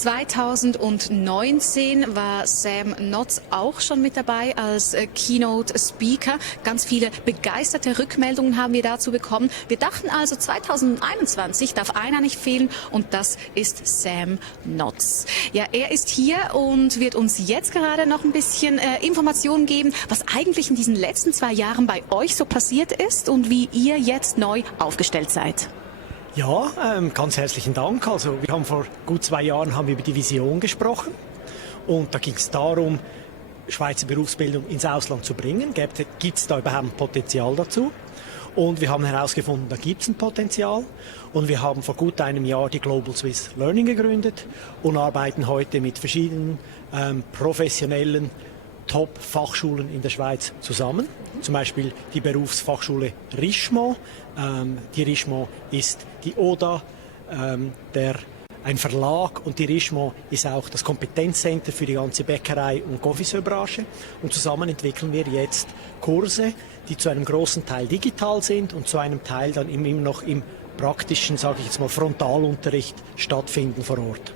2019 war Sam Notz auch schon mit dabei als Keynote Speaker. Ganz viele begeisterte Rückmeldungen haben wir dazu bekommen. Wir dachten also, 2021 darf einer nicht fehlen und das ist Sam Notz. Ja, er ist hier und wird uns jetzt gerade noch ein bisschen Informationen geben, was eigentlich in diesen letzten 2 Jahren bei euch so passiert ist und wie ihr jetzt neu aufgestellt seid. Ja, ganz herzlichen Dank. Also wir haben vor gut 2 Jahren über die Vision gesprochen und da ging es darum, Schweizer Berufsbildung ins Ausland zu bringen. Gibt es da überhaupt ein Potenzial dazu? Und wir haben herausgefunden, da gibt es ein Potenzial. Und wir haben vor gut einem Jahr die Global Swiss Learning gegründet und arbeiten heute mit verschiedenen professionellen Top-Fachschulen in der Schweiz zusammen. Zum Beispiel die Berufsfachschule Richemont. Die Richemont ist die ODA, ein Verlag, und die Richemont ist auch das Kompetenzcenter für die ganze Bäckerei- und Confiseure-Branche. Und zusammen entwickeln wir jetzt Kurse, die zu einem großen Teil digital sind und zu einem Teil dann immer noch im praktischen, sage ich jetzt mal, Frontalunterricht stattfinden vor Ort.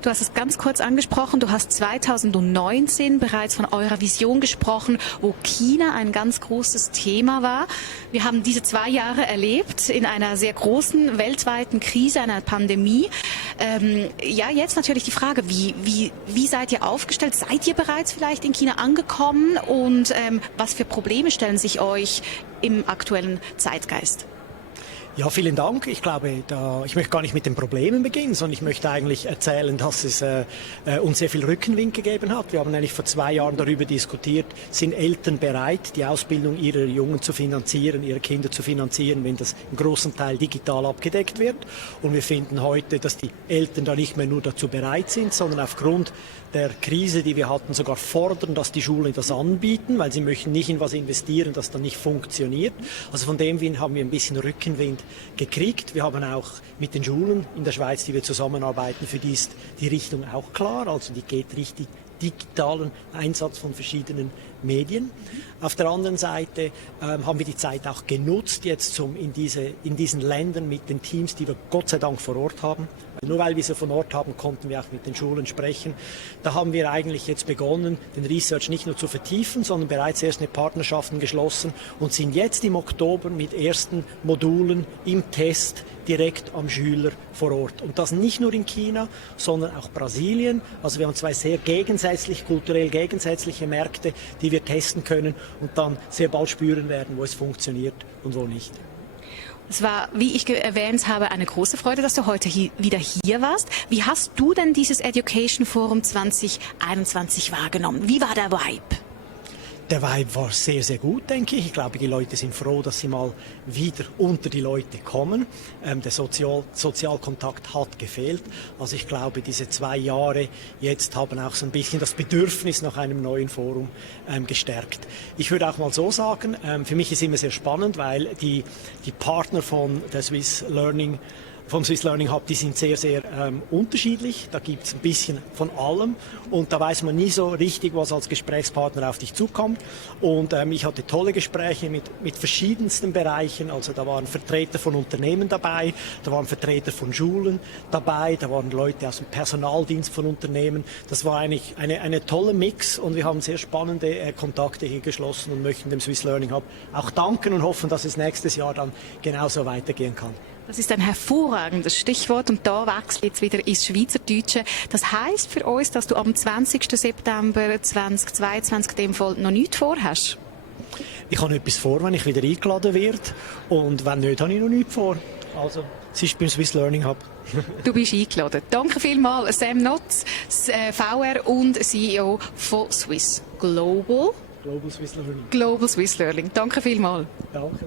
Du hast es ganz kurz angesprochen, du hast 2019 bereits von eurer Vision gesprochen, wo China ein ganz großes Thema war. Wir haben diese 2 Jahre erlebt in einer sehr großen weltweiten Krise, einer Pandemie. Ja, jetzt natürlich die Frage, wie seid ihr aufgestellt? Seid ihr bereits vielleicht in China angekommen und was für Probleme stellen sich euch im aktuellen Zeitgeist? Ja, vielen Dank. Ich glaube, ich möchte gar nicht mit den Problemen beginnen, sondern ich möchte eigentlich erzählen, dass es uns sehr viel Rückenwind gegeben hat. Wir haben eigentlich vor 2 Jahren darüber diskutiert, sind Eltern bereit, die Ausbildung ihrer Jungen zu finanzieren, ihrer Kinder zu finanzieren, wenn das im großen Teil digital abgedeckt wird. Und wir finden heute, dass die Eltern da nicht mehr nur dazu bereit sind, sondern aufgrund der Krise, die wir hatten, sogar fordern, dass die Schulen das anbieten, weil sie möchten nicht in was investieren, das dann nicht funktioniert. Also von dem her haben wir ein bisschen Rückenwind gekriegt. Wir haben auch mit den Schulen in der Schweiz, die wir zusammenarbeiten, für die ist die Richtung auch klar. Also die geht richtig digitalen Einsatz von verschiedenen Medien. Auf der anderen Seite haben wir die Zeit auch genutzt, jetzt in diesen Ländern mit den Teams, die wir Gott sei Dank vor Ort haben. Nur weil wir sie von Ort haben, konnten wir auch mit den Schulen sprechen. Da haben wir eigentlich jetzt begonnen, den Research nicht nur zu vertiefen, sondern bereits erste Partnerschaften geschlossen und sind jetzt im Oktober mit ersten Modulen im Test direkt am Schüler vor Ort. Und das nicht nur in China, sondern auch Brasilien. Also wir haben 2 sehr kulturell gegensätzliche Märkte, die wir testen können und dann sehr bald spüren werden, wo es funktioniert und wo nicht. Es war, wie ich erwähnt habe, eine große Freude, dass du heute wieder hier warst. Wie hast du denn dieses Education Forum 2021 wahrgenommen? Wie war der Vibe? Der Vibe war sehr, sehr gut, denke ich. Ich glaube, die Leute sind froh, dass sie mal wieder unter die Leute kommen. Der Sozialkontakt hat gefehlt. Also ich glaube, diese 2 Jahre jetzt haben auch so ein bisschen das Bedürfnis nach einem neuen Forum gestärkt. Ich würde auch mal so sagen, für mich ist immer sehr spannend, weil die Partner vom Swiss Learning Hub, die sind sehr, sehr unterschiedlich. Da gibt es ein bisschen von allem und da weiß man nie so richtig, was als Gesprächspartner auf dich zukommt. Und ich hatte tolle Gespräche mit verschiedensten Bereichen. Also da waren Vertreter von Unternehmen dabei, da waren Vertreter von Schulen dabei, da waren Leute aus dem Personaldienst von Unternehmen. Das war eigentlich eine tolle Mix und wir haben sehr spannende Kontakte hier geschlossen und möchten dem Swiss Learning Hub auch danken und hoffen, dass es nächstes Jahr dann genauso weitergehen kann. Das ist ein hervorragendes Stichwort und da wechselt jetzt wieder ins Schweizerdeutsche. Das heisst für uns, dass du am 20. September 2022 in dem Fall noch nichts vorhast? Ich habe etwas vor, wenn ich wieder eingeladen werde und wenn nicht, habe ich noch nichts vor. Also, es ist beim Swiss Learning Hub. Du bist eingeladen. Danke vielmals, Sam Notz, VR und CEO von Swiss Global. Global Swiss Learning. Global Swiss Learning. Danke vielmals. Danke.